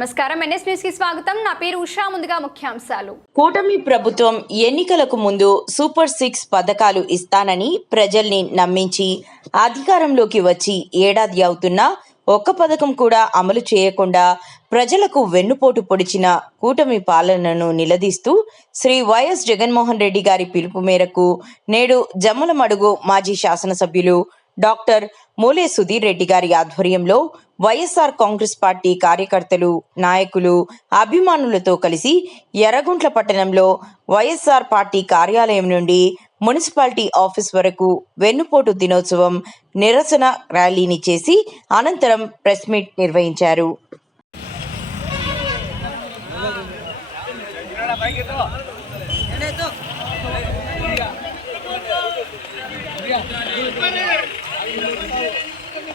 నమస్కారం. ఎన్ఎస్ న్యూస్కి స్వాగతం. నా పేరు ఉషా. ముందుగా ముఖ్యాంశాలు. కూటమి ప్రభుత్వం ఎన్నికలకు ముందు సూపర్ సిక్స్ పథకాలు ఇస్తానని ప్రజల్ని నమ్మించి అధికారంలోకి వచ్చి ఏడాది అవుతున్నా ఒక్క పథకం కూడా అమలు చేయకుండా ప్రజలకు వెన్నుపోటు పొడిచిన కూటమి పాలనను నిలదీస్తూ శ్రీ వైఎస్ జగన్మోహన్ రెడ్డి గారి పిలుపు మేరకు నేడు జమ్మలమడుగు మాజీ శాసనసభ్యులు డాక్టర్ మూలే సుధీర్ రెడ్డి గారి ఆధ్వర్యంలో వైఎస్ఆర్ కాంగ్రెస్ పార్టీ కార్యకర్తలు నాయకులు అభిమానులతో కలిసి ఎర్రగుంట్ల పట్టణంలో వైఎస్ఆర్ పార్టీ కార్యాలయం నుండి మున్సిపాలిటీ ఆఫీస్ వరకు వెన్నుపోటు దినోత్సవం నిరసన ర్యాలీని చేసి అనంతరం ప్రెస్ మీట్ నిర్వహించారు.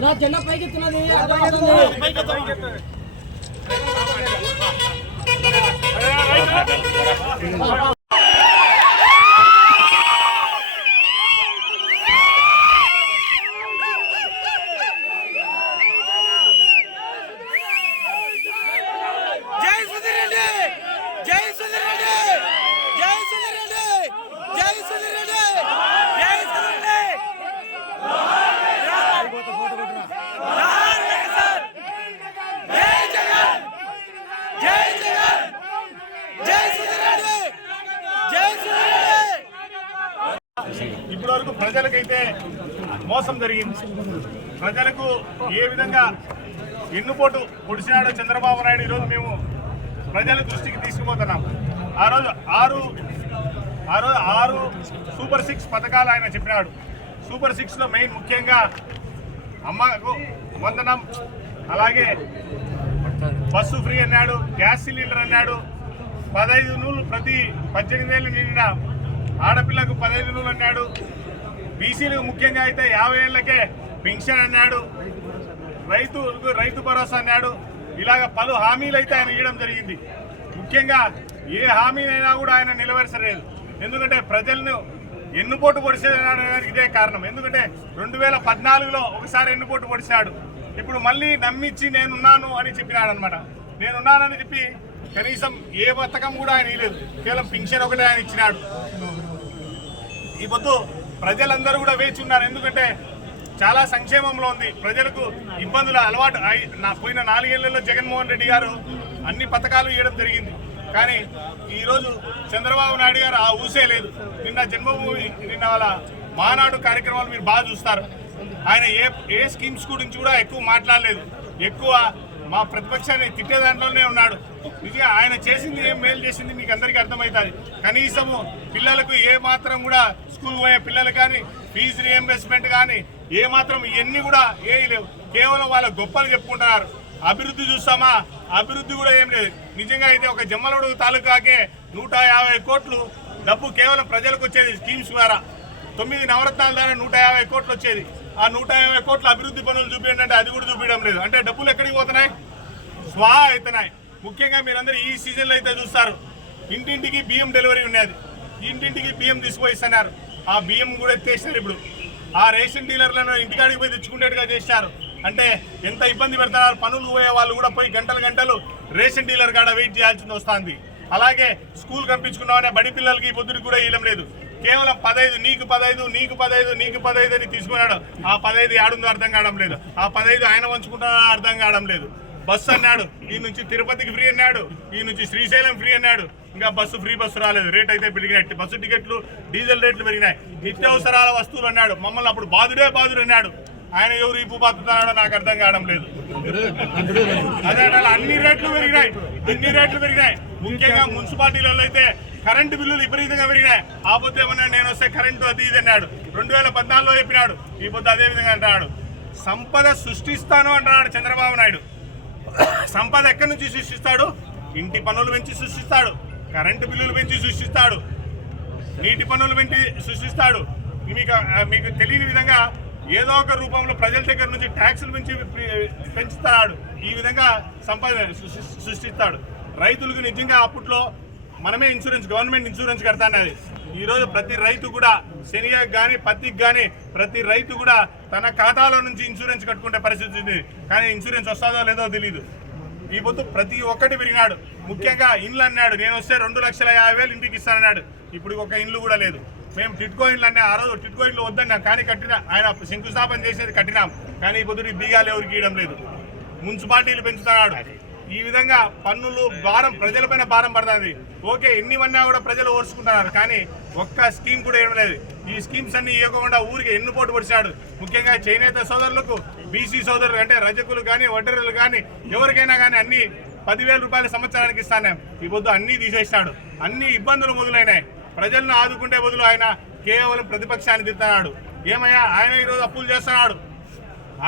నా జెండా పైకి ఎత్తున్నది అదే వస్తుంది. జై సుధీర్ రెడ్డి జై సుధీర్ రెడ్డి జై సుధీర్ రెడ్డి జై సుధీర్ రెడ్డి జై సుధీర్ రెడ్డి జై జగన్ జై జగన్ జై సుధీర్ రెడ్డి జై సుధీర్ వరకు ప్రజలకైతే మోసం జరిగింది. ప్రజలకు ఏ విధంగా ఎన్నుపోటు పొడిచినాడో చంద్రబాబు నాయుడు ఈరోజు మేము ప్రజల దృష్టికి తీసుకుపోతున్నాం. ఆ రోజు ఆరు ఆ రోజు ఆరు సూపర్ సిక్స్ పథకాలు ఆయన చెప్పినాడు. సూపర్ సిక్స్లో మెయిన్ ముఖ్యంగా అమ్మకు వందనం అలాగే బస్సు ఫ్రీ అన్నాడు గ్యాస్ సిలిండర్ అన్నాడు పదహైదు నూలు ప్రతి పద్దెనిమిది ఏళ్ళు నిండిన ఆడపిల్లకు పదహైదు నూలు అన్నాడు. బీసీలకు ముఖ్యంగా అయితే యాభై ఏళ్ళకే పెన్షన్ అన్నాడు. రైతు రైతు భరోసా అన్నాడు. ఇలాగ పలు హామీలు అయితే ఆయన ఇవ్వడం జరిగింది. ముఖ్యంగా ఏ హామీనైనా కూడా ఆయన నిలవేర్చలేదు. ఎందుకంటే ప్రజలను ఎన్నుపోటు పొడిచేదానికి ఇదే కారణం. ఎందుకంటే రెండు వేల పద్నాలుగులో ఒకసారి ఎన్నుపోటు పొడిచాడు. ఇప్పుడు మళ్ళీ నమ్మించి నేనున్నాను అని చెప్పినాడు అనమాట నేనున్నానని చెప్పి కనీసం ఏ పథకం కూడా ఆయన ఇవ్వలేదు కేవలం పింఛన్ ఒకటే ఆయన ఇచ్చినాడు. ఈ పొద్దు ప్రజలందరూ కూడా వేచి ఉన్నారు. ఎందుకంటే చాలా సంక్షేమంలో ఉంది. ప్రజలకు ఇబ్బందుల అలవాటు నా పోయిన నాలుగేళ్ళలో జగన్మోహన్ రెడ్డి గారు అన్ని పథకాలు ఇవ్వడం జరిగింది. కానీ ఈరోజు చంద్రబాబు నాయుడు గారు ఆ ఊసే లేదు. నిన్న జన్మభూమి నిన్న వాళ్ళ మానాడు కార్యక్రమాలు మీరు బాగా చూస్తారు. ఆయన ఏ ఏ స్కీమ్స్ గురించి కూడా ఎక్కువ మాట్లాడలేదు. ఎక్కువ మా ప్రతిపక్షాన్ని తిట్టే దాంట్లోనే ఉన్నాడు. నిజంగా ఆయన చేసింది ఏం మేలు చేసింది మీకు అందరికీ అర్థమవుతుంది. కనీసము పిల్లలకు ఏ మాత్రం కూడా స్కూల్ పోయే పిల్లలు కానీ ఫీజు రియంబర్స్మెంట్ కానీ ఏ మాత్రం ఇవన్నీ కూడా ఏ లేవు. కేవలం వాళ్ళ గొప్పలు చెప్పుకుంటున్నారు. అభివృద్ధి చూస్తామా? అభివృద్ధి కూడా ఏం లేదు. నిజంగా అయితే ఒక జమ్మలడు తాలూకాకే నూట యాభై కోట్లు డబ్బు కేవలం ప్రజలకు వచ్చేది స్కీమ్స్ ద్వారా. తొమ్మిది నవరత్నాల ద్వారా నూట యాభై కోట్లు వచ్చేది. ఆ నూట యాభై కోట్ల అభివృద్ధి పనులు చూపించండి అంటే అది కూడా చూపించడం లేదు. అంటే డబ్బులు ఎక్కడికి పోతున్నాయి? స్వా అవుతున్నాయి ముఖ్యంగా మీరందరూ ఈ సీజన్లో అయితే చూస్తారు. ఇంటింటికి బియ్యం డెలివరీ ఉన్నది. ఇంటింటికి బియ్యం తీసుకుపోయిస్తున్నారు. ఆ బియ్యం కూడా ఎత్తేసినారు ఇప్పుడు. ఆ రేషన్ డీలర్లను ఇంటికాడికి పోయి తెచ్చుకునేట్టుగా చేశారు అంటే ఎంత ఇబ్బంది పెడతారు పనులు పోయే వాళ్ళు కూడా పోయి గంటలు గంటలు రేషన్ డీలర్ కాడ వెయిట్ చేయాల్సింది వస్తుంది. అలాగే స్కూల్ పంపించుకున్నామనే బడి పిల్లలకి ఈ పొద్దుడికి కూడా ఇవ్వడం లేదు. కేవలం పదహైదు నీకు పదహైదు నీకు పదహైదు నీకు పదహైదు అని తీసుకున్నాడు. ఆ పదహైదు ఆడుందో అర్థం కావడం లేదు. ఆ పదహైదు ఆయన పంచుకుంటాడో అర్థం కావడం లేదు. బస్సు అన్నాడు ఈ నుంచి తిరుపతికి ఫ్రీ అన్నాడు ఈ నుంచి శ్రీశైలం ఫ్రీ అన్నాడు. ఇంకా బస్సు ఫ్రీ బస్సు రాలేదు. రేట్ అయితే పెరిగినట్టు. బస్సు టికెట్లు డీజిల్ రేట్లు పెరిగినాయి. నిత్యావసరాల వస్తువులు అన్నాడు. మమ్మల్ని అప్పుడు బాధుడే బాధుడు అన్నాడు. ఆయన ఎవరు ఇప్పు బాతున్నాడో నాకు అర్థం కావడం లేదు. అదే అన్ని రేట్లు పెరిగినాయి. అన్ని రేట్లు పెరిగినాయి. ముఖ్యంగా మున్సిపాలిటీలలో అయితే కరెంటు బిల్లులు విపరీతంగా పెరిగినాయి. ఆ పొద్దు ఏమన్నా నేను వస్తే కరెంటు అది ఇది అన్నాడు. రెండు వేల పద్నాలుగులో చెప్పినాడు. ఈ పొద్దు అదే విధంగా అంటున్నాడు. సంపద సృష్టిస్తాను అంటున్నాడు చంద్రబాబు నాయుడు. సంపద ఎక్కడి నుంచి సృష్టిస్తాడు? ఇంటి పన్నులు పెంచి సృష్టిస్తాడు. కరెంటు బిల్లులు పెంచి సృష్టిస్తాడు. నీటి పన్నులు పెంచి సృష్టిస్తాడు. మీకు మీకు తెలియని విధంగా ఏదో ఒక రూపంలో ప్రజల దగ్గర నుంచి ట్యాక్సులు పెంచి పెంచుతాడు. ఈ విధంగా సంపాదన సృష్టి- సృష్టిస్తాడు. రైతులకు నిజంగా అప్పట్లో మనమే ఇన్సూరెన్స్ గవర్నమెంట్ ఇన్సూరెన్స్ కడతానది. ఈరోజు ప్రతి రైతు కూడా శనిగకి కానీ పత్తికి కానీ ప్రతి రైతు కూడా తన ఖాతాలో నుంచి ఇన్సూరెన్స్ కట్టుకుంటే పరిస్థితి ఉంది. కానీ ఇన్సూరెన్స్ వస్తుందో లేదో తెలియదు ఈ పొద్దు ప్రతి ఒక్కటి పెరిగినాడు. ముఖ్యంగా ఇండ్లు అన్నాడు నేను వస్తే రెండు లక్షల యాభై వేలు ఇంటికి ఇస్తానన్నాడు. ఇప్పుడు ఒక ఇండ్లు కూడా లేదు. మేము టిట్కోయిన్లు అన్నీ ఆ రోజు టిట్కోయిన్లు ఇండ్లు వద్దన్నాం కానీ కట్టిన ఆయన శంకుస్థాపన చేసేది కట్టినాం. కానీ ఈ బీగాలు ఎవరికి ఇవ్వడం లేదు. మున్సిపాలిటీలు పెంచుతున్నాడు. ఈ విధంగా పన్నులు భారం ప్రజలపైన భారం పడుతుంది. ఓకే ఎన్ని మన్నా కూడా ప్రజలు ఓర్చుకుంటున్నారు కానీ ఒక్క స్కీమ్ కూడా ఏం లేదు. ఈ స్కీమ్స్ అన్ని ఇవ్వకుండా ఊరికి ఎన్నుపోటు పడిచాడు. ముఖ్యంగా చేనేత సోదరులకు బీసీ సోదరులు అంటే రజకులు కానీ వడ్డరులు కానీ ఎవరికైనా కానీ అన్ని పదివేల రూపాయల సంవత్సరానికి ఇస్తాను. ఈ పొద్దు అన్నీ తీసేస్తాడు. అన్ని ఇబ్బందులు మొదలైనాయి. ప్రజలను ఆదుకుంటే బదులు ఆయన కేవలం ప్రతిపక్షాన్ని తిడుతున్నాడు ఏమయ్యా? ఆయన ఈరోజు అప్పులు చేస్తున్నాడు.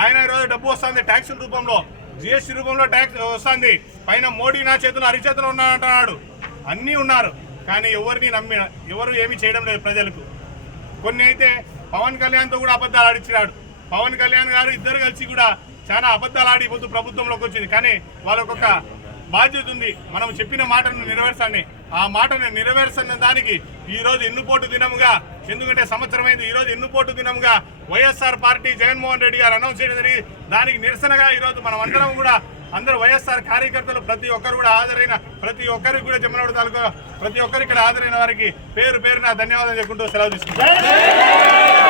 ఆయన ఈరోజు డబ్బు వస్తుంది ట్యాక్స్ రూపంలో. జిఎస్టీ రూపంలో ట్యాక్స్ వస్తుంది. పైన మోడీ నా చేతులు అరిచేతులు ఉన్నాడంటున్నాడు అన్నీ ఉన్నారు. కానీ ఎవరిని నమ్మి ఎవరు ఏమీ చేయడం లేదు ప్రజలకు. కొన్ని అయితే పవన్ కళ్యాణ్తో కూడా అబద్ధాలు ఆడించినాడు పవన్ కళ్యాణ్ గారు ఇద్దరు కలిసి కూడా చాలా అబద్ధాలు ఆడిపోతూ పొద్దు ప్రభుత్వంలోకి వచ్చింది. కానీ వాళ్ళకొక బాధ్యత ఉంది. మనం చెప్పిన మాటను నెరవేర్చాలని ఆ మాటను నెరవేర్చిన దానికి ఈరోజు ఎన్నుపోటు దినముగా ఎందుకంటే సంవత్సరమైంది ఈరోజు ఎన్నుపోటు దినముగా వైఎస్ఆర్ పార్టీ జగన్మోహన్ రెడ్డి గారు అనౌన్స్ చేయడం జరిగి దానికి నిరసనగా ఈ రోజు మనం అందరం కూడా అందరూ వైఎస్ఆర్ కార్యకర్తలు ప్రతి ఒక్కరు కూడా హాజరైన ప్రతి ఒక్కరికి కూడా జమ్మనోడు తాలూకా ప్రతి ఒక్కరికి ఇక్కడ హాజరైన వారికి పేరు పేరున ధన్యవాదాలు చెప్పుకుంటూ సెలవు తీసుకుంటారు